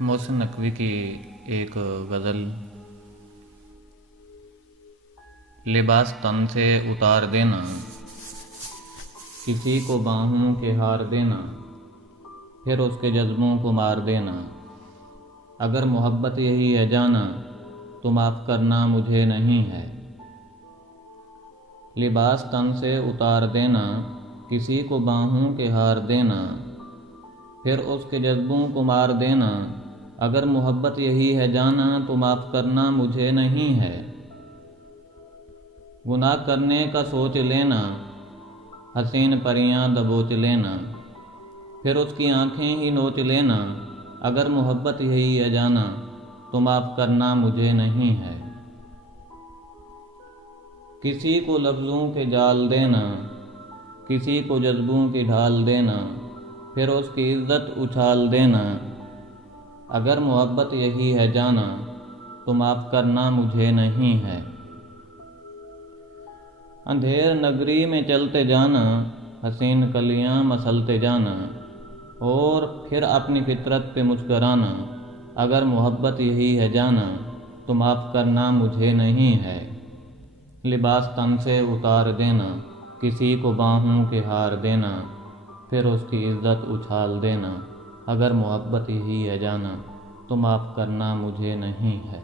محسن نقوی کی ایک غزل۔ لباس تن سے اتار دینا، کسی کو باہوں کے ہار دینا، پھر اس کے جذبوں کو مار دینا۔ اگر محبت یہی ہے جانا تو معاف کرنا مجھے نہیں ہے۔ لباس تن سے اتار دینا، کسی کو باہوں کے ہار دینا، پھر اس کے جذبوں کو مار دینا۔ اگر محبت یہی ہے جانا تو معاف کرنا مجھے نہیں ہے۔ گناہ کرنے کا سوچ لینا، حسین پریاں دبوچ لینا، پھر اس کی آنکھیں ہی نوچ لینا۔ اگر محبت یہی ہے جانا تو معاف کرنا مجھے نہیں ہے۔ کسی کو لفظوں کے جال دینا، کسی کو جذبوں کی ڈھال دینا، پھر اس کی عزت اچھال دینا۔ اگر محبت یہی ہے جانا تو معاف کرنا مجھے نہیں ہے۔ اندھیر نگری میں چلتے جانا، حسین کلیاں مسلتے جانا، اور پھر اپنی فطرت پہ مسکرانا۔ اگر محبت یہی ہے جانا تو معاف کرنا مجھے نہیں ہے۔ لباس تن سے اتار دینا، کسی کو باہوں کے ہار دینا، پھر اس کی عزت اچھال دینا۔ اگر محبت یہی ہے جانا تو معاف کرنا مجھے نہیں ہے۔